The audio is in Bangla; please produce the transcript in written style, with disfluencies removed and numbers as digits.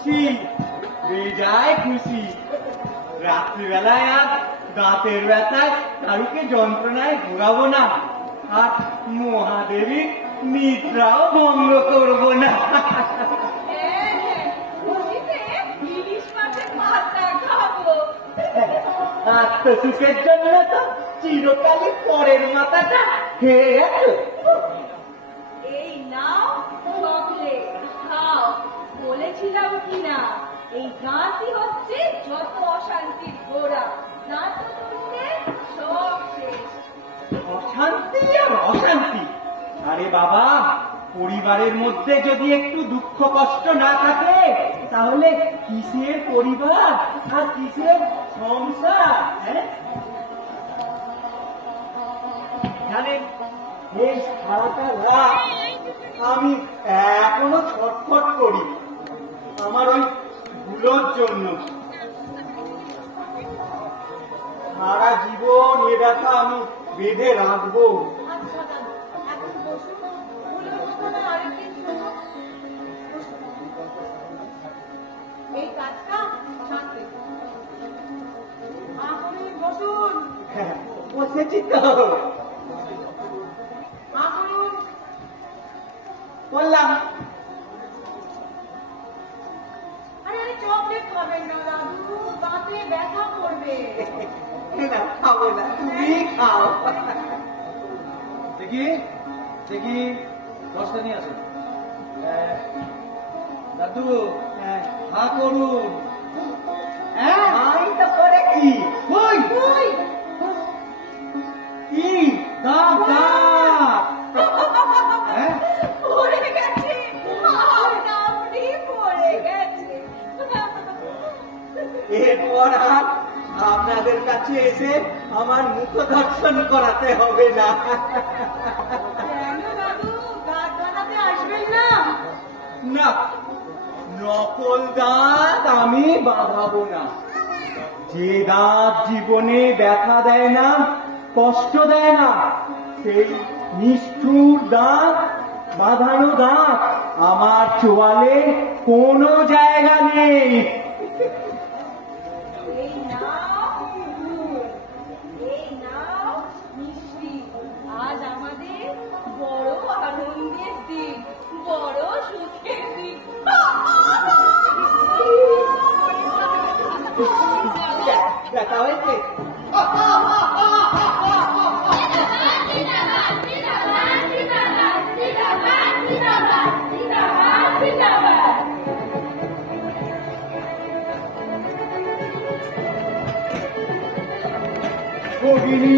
খুশি, বেজায় খুশি। রাত্রিবেলায় আর দাঁতের ব্যথায় কারুকে যন্ত্রণায় ভোগাবো না, আর মহাদেবীর নিদ্রাও ভঙ্গ করবো না। আত্মসুখের জন্য তো চিরকালই পরের মাথাটা খেয়ে গেছে। এই নাও চকলেট খাও। বলেছিলাম কিনা এই দাঁতই হচ্ছে যত অশান্তির গোড়া। দাঁত করতে সব শেষ। অশান্তি আর অশান্তি। আরে বাবা, পরিবারের মধ্যে যদি একটু দুঃখ কষ্ট না থাকে তাহলে কিসের পরিবার আর কিসের সংসার? জানেন, এই সারাটা রাত আমি এখনো ছটফট করি আমার ওই ভুলোর জন্য। সারা জীবন এ ব্যথা আমি বেঁধে রাখবো। এই কাজটা বসুন। বসেছি তো, বললাম। আরে চকলেট খাবেন না দাদু, দাঁতে ব্যথা করবে। না, খাবো না, তুমি খাও। দেখি দেখি দশটা নিয়ে আসো। দাদু হা করুন। তো করে কি? কি দাঁত দাঁত পড়ে গেছে, আপনি পড়ে গেছে। এরপর আর আপনাদের কাছে এসে আমার মুখ দর্শন করাতে হবে না। দাদু দাঁত বানাতে আসবেন না? না, নকল দাঁত আমি বাঁধাবো না। যে দাঁত জীবনে ব্যথা দেয় না, কষ্ট দেয় না, সেই নিষ্ঠুর দাঁত, বাঁধানো দাঁত আমার চোয়ালে কোনো জায়গা নেই। এই নাও দুধ, এই নাও মিষ্টি। আজ আমাদের বড় আনন্দের দিন, বড় সুখের দিন। ব্যথা হয়েছে? ভগিনী,